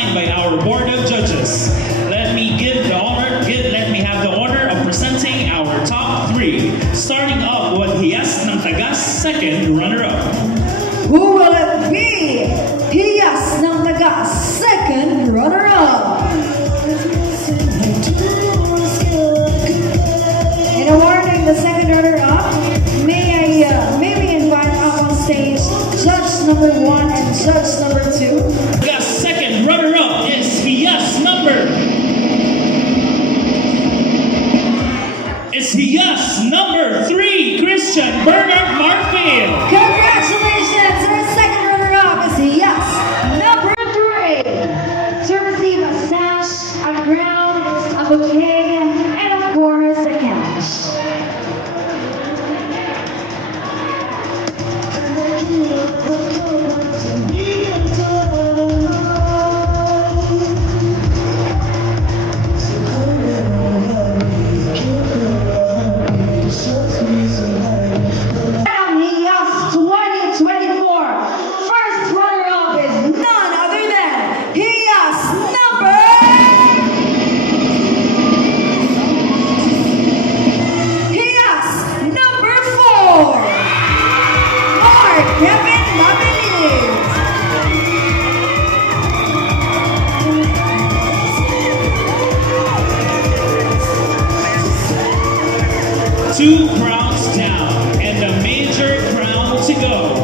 assigned by our board of judges. Let me have the honor of presenting our top 3. Starting up with Hiyas ng Tagas, second runner-up. Who will it be? Hiyas ng Tagas, second runner-up. In awarding the second runner-up, may we invite up on stage Judge number 1 and Judge number 2. The second runner-up is Hiyas number 3, Christian Bernard Marfil. Congratulations! Our second runner-up is Hiyas number 3 to receive a sash, a crown, a bouquet, and of course a cash. Two crowns down and a major crown to go.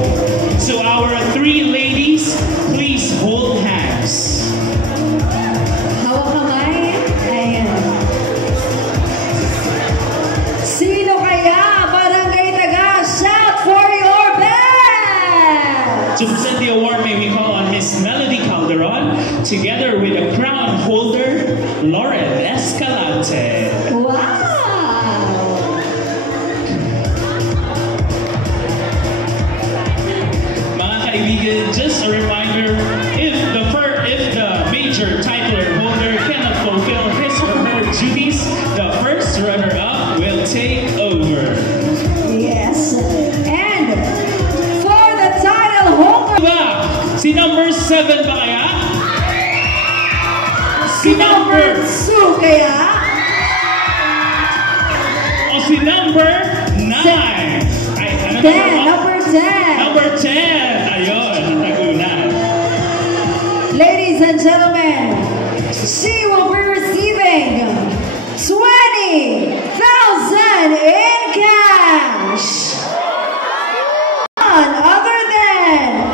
So our 3 ladies, please hold hands. Hawak kamay. Ayan. Sino kaya? Barangay Tagas, shout for your band! To present the award, may we call on Miss Melody Calderon, together with a crown holder, Lauren Escalante. Wow! Just a reminder, if the major title holder cannot fulfill his or her duties, the first runner-up will take over. Yes. And for the title holder, si number 7 ba kaya? si number 2 kaya? O si number 9? Ay, ano 10, number 10. Number 10. Ayun, natagunan. Ladies and gentlemen, she will be receiving 20,000 in cash. None other than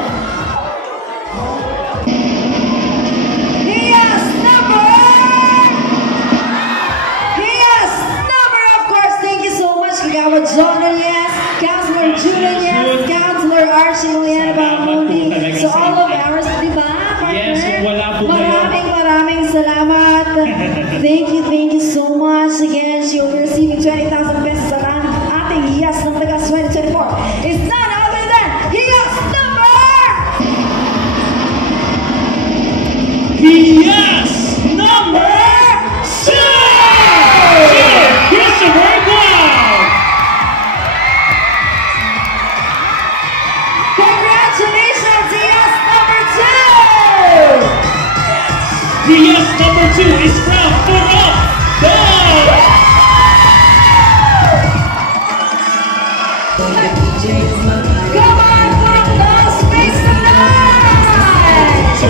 Hiyas number, of course. Thank you so much, Kagawa John Yes, Councilor Julian Yes, Councilor Archie Juliana Bamundi. So all of ours, di ba? Yes, wala po kayo. Maraming salamat. Thank you so much. Again, she will be receiving 20,000 pesos sa ating Hiyas ng Tagas 2024. It's none other than Hiyas number 2! Christopher Gual! Congratulations, Hiyas number 2! Hiyas number 2 is from Purok Dog! Come on, Purok Dog, space the night! So